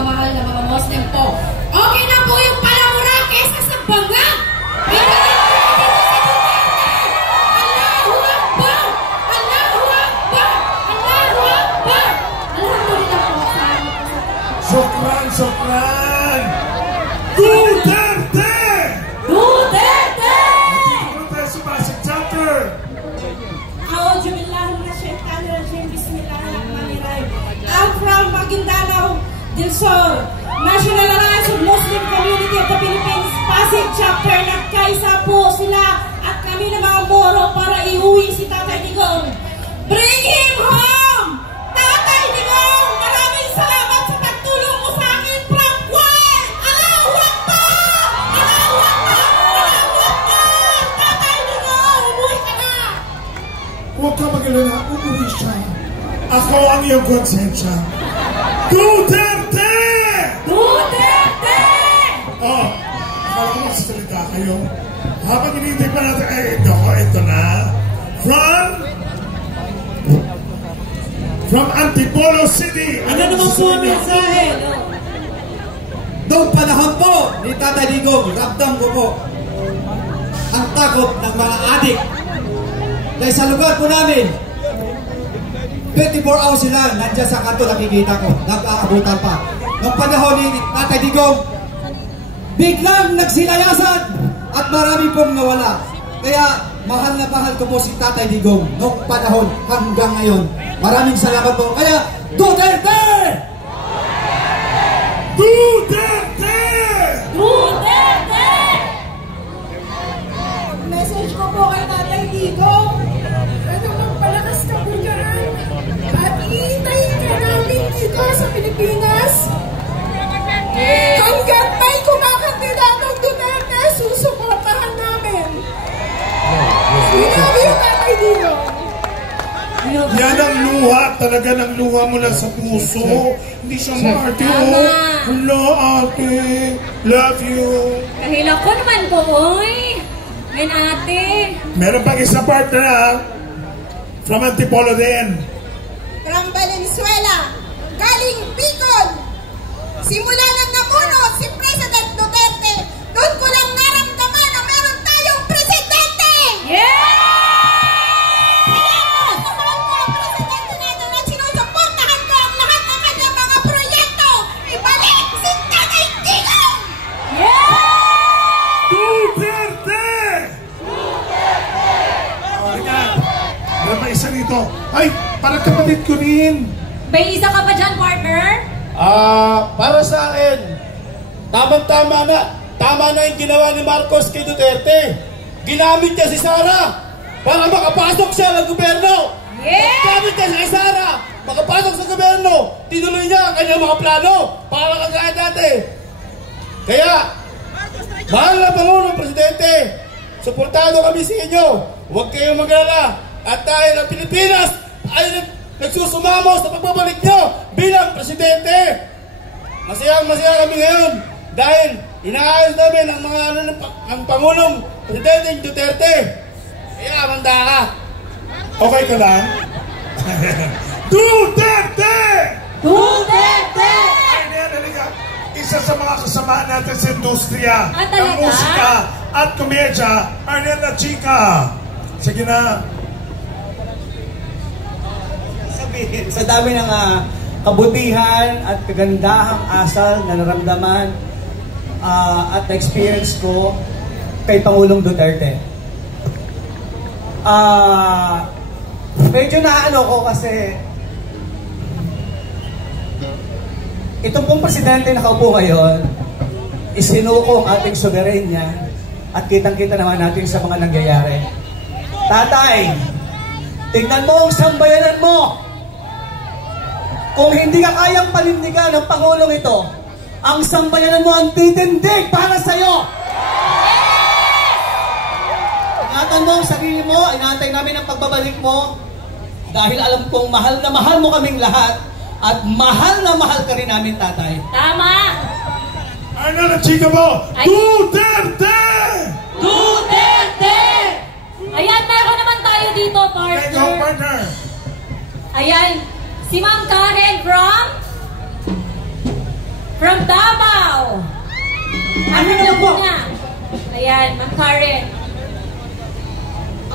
nagmamahal na mga Muslim po. Okay na po yung palamura kesa sa bangag! Allahu Akbar! Allahu Akbar! Allahu Akbar! Alhamdulillah po. Shukran, shukran! Duterte! Duterte! Duterte sa Pasig Chapter! I'm from Maguindanao del Sur, National Alliance of Muslim Community of the Philippines, Pasig Chapter. Nagkaisa po sila at kami na mga Moro para iuwi si Tatay Digong. Bring him home! Tatay Digong, maraming salamat sa pagtulong mo sa akin from Kuwait! Allahu Akbar! Allahu Akbar! Allahu Akbar! Tatay Digong, umuwi ka na! Huwag ka mag-alala, umuwi siya. Ako ang iyong konsensya. Duterte! Duterte! Oh, akala ko magsasalita kayo. Habang hinihintay pa natin, ito na. From Antipolo City. Ano naman po ang mensahe? Noong panahon po ni Tatay Digong, ramdam ko po ang takot ng mga adik. Dahil sa lugar po namin, 24 hours sila, nandiyan sa kanto, nakikita ko, nag-aabutan pa. Noong panahon ni Tatay Digong, biglang nagsilayasan at marami pong nawala. Kaya mahal na mahal ko po si Tatay Digong noong panahon hanggang ngayon. Maraming salamat po. Kaya, Duterte! Duterte! Duterte! Message ko po kay Tatay Digong. Ano magpalakas ka po dyan? At iintayin ka namin dito sa Pilipinas. Hanggat may kumakandidatong Duterte, susuportahan namin. Sinabi yung Tatay Digong. Yan ang luha, talaga ng luha mo lang sa puso. Hindi siya maarte. Hello, ate. Love you. Kahila ko naman po, oy. Ngayon, ate. Meron pang isa partner, ha? From Antipolo din. From Valenzuela, galing Bicol. Simula nang namuno si President Duterte, doon ko lang naramdaman na meron tayong presidente! Yeah! Presidente natin at sinusuportahan ko ang lahat ng kanyang mga proyekto. Ibalik si Tatay Digong! Yeah! Duterte! Duterte! Teka, meron pa isa rito. Ay, parang kapatid ko rin. May isa ka pa dyan, partner? Para sa akin, tama na yung ginawa ni Marcos kay Duterte. Ginamit niya si Sara para makapasok siya ng gobyerno. Yeah! Ginamit niya si Sara, makapasok sa gobyerno. Tinuloy niya ang kanyang mga plano para kagaya dati. Kaya, mahal na Pangulong Presidente, suportado kami sa inyo. Huwag kayong mag-alala. At tayo ng Pilipinas ay nagsusumamo sa pagbabalik nyo bilang Presidente. Masaya kami ngayon dahil inaayos namin ang Pangulong Presidente Duterte. Kaya manda ka. Okay ka lang? Duterte! Duterte! Ay, halika. Isa sa mga kasamaan natin sa industriya ng musika at komedya, Arnel na Chica. Sige na. Sa dami ng kabutihan at kagandahang asal na naramdaman at na-experience ko kay Pangulong Duterte. Medyo naano ko kasi itong pong presidente na kaupo ngayon isinuko ang ating soberenya at kitang-kita naman natin sa mga nangyayari. Tatay, tingnan mo ang sambayanan mo. Kung hindi ka kayang panindigan ng Pangulong ito, ang sambayanan mo ang titindig para sa'yo. Ingatan mo ang sarili mo, inaantay namin ang pagbabalik mo, dahil alam kong mahal na mahal mo kaming lahat, at mahal na mahal ka rin namin, tatay. Tama! Ano na chika mo? Duterte! Duterte! Ayan, meron naman tayo dito, partner. Okay, go, partner. Ayan, si Ma'am Karen From Davao. Ano na po? Ayan, Ma'am Karen.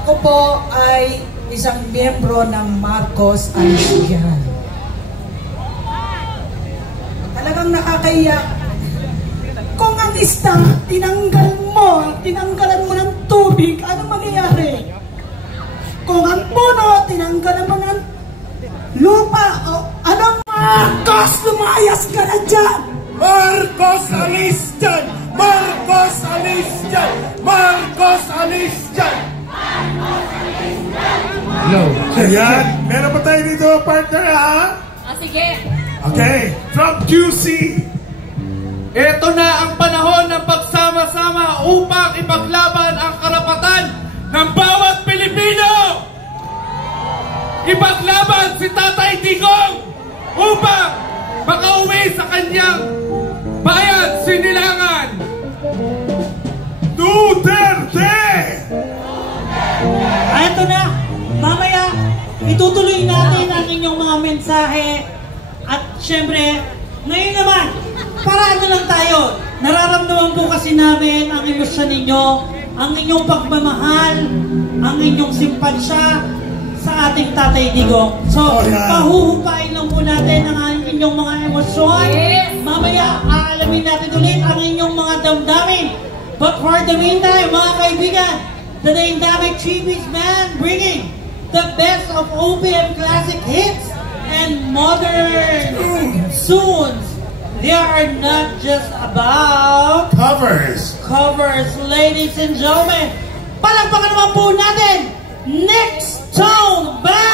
Ako po ay isang miyembro ng Marcos Alisigan. Talagang nakakaiyak. Kung ang isda, tinanggalan mo ng tubig, anong mangyayari? Kung ang puno, tinanggalan mo ng lupa, anong Marcos, lumayas ka na dyan! Marcos alis dyan! Marcos alis dyan! Marcos alis dyan! No. Ayan, meron pa tayo dito, partner, ha? Sige. Okay, from QC. Ito na ang panahon ng pagsama-sama upang ipaglaban ang karapatan ng bawat Pilipino! Ipaglaban si Tatay Digong upang makauwi sa kanyang bayan, Sinilangan! Duterte! Ito na, mamaya, itutuloy natin ang inyong mga mensahe at syempre, ngayon naman, para ano lang tayo, nararamdaman po kasi namin ang emosyon ninyo, ang inyong pagmamahal, ang inyong simpansya sa ating Tatay Digong. So, pahuhupain lang po natin ang inyong mga emosyon. Mamaya, aalamin natin ulit ang inyong mga damdamin. But for the meantime, mga kaibigan, the Dynamic Tributes Band bringing the best of OPM classic hits and modern tunes. They are not just about Covers. ladies and gentlemen. Palakpakan naman po natin, Next Tone Band!